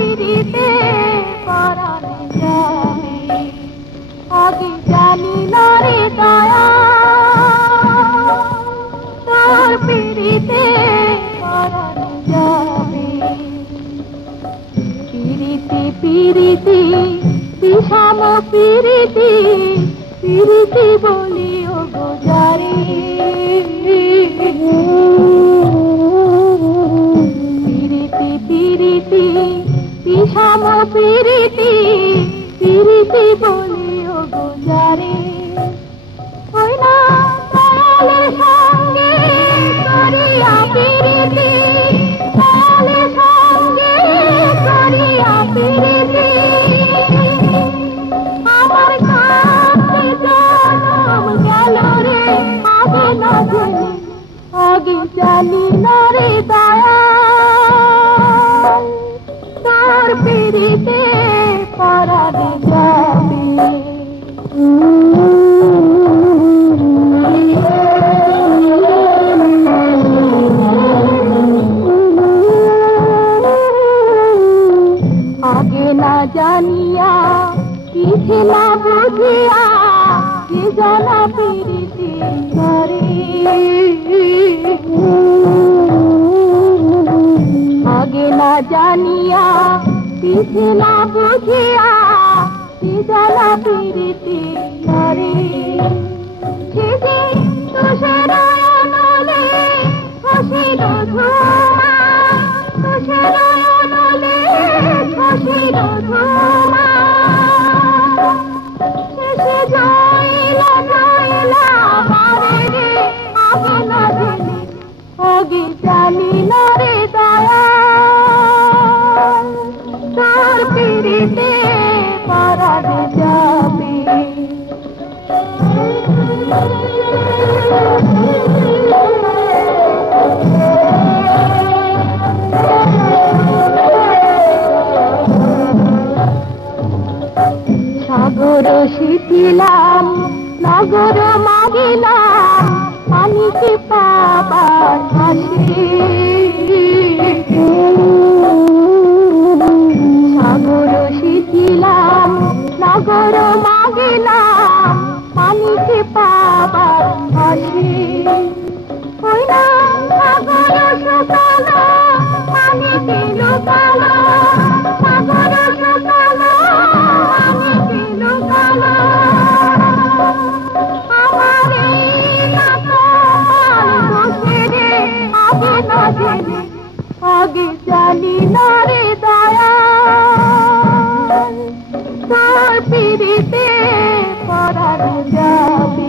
পিড়িতে পরানো যাবে আগে জানি না রে দয়া তোর পিড়িতে পরানো যাবে পিড়িতি পিড়িতি বিষাম পিড়িতি পিড়িতি বলি ও গোজারি পিড়িতি পিড়িতি বিষাম পিড়িতি পিড়িতি বলি ও গোজারি ওই না দয়ালের সঙ্গে করিয়া পিড়িতি দয়ালের সঙ্গে করিয়া পিড়িতি আমার কাছে জনম গেল রে আগে না জানি আগে জানি না রে দয়া তোর পিড়িতে পরানো যাবে আগে না জানিয়া পিছে না বুঝিয়া যে জানা পিড়িতি করে আগে না জানিয়া পিছে না বুঝিয়া যে জানা পিড়িতি করে সেদিন তুষার নলে হাসিল ধুমা তুষার নলে হাসিল ধুমা শেষে জয়লা জয়লা মারে রে আগে না জানি আগে জানি না রে দয়া তোর পিড়িতে পরানো যাবে সাগর শিখিলাম নগর মাগিলাম পানিকে পাবার হাসি সাগর শিখিলাম নগর মাগিলাম পানিকে পাবার হাসি ওই না সাগর শুকালো পানিকে লুকালো সাগর শুকালো পানিকে লুকালো আমার এই কপাল বসে রে আগে না জেনে আগে জানি না রে দয়া তোর পিড়িতে পরানো যাবে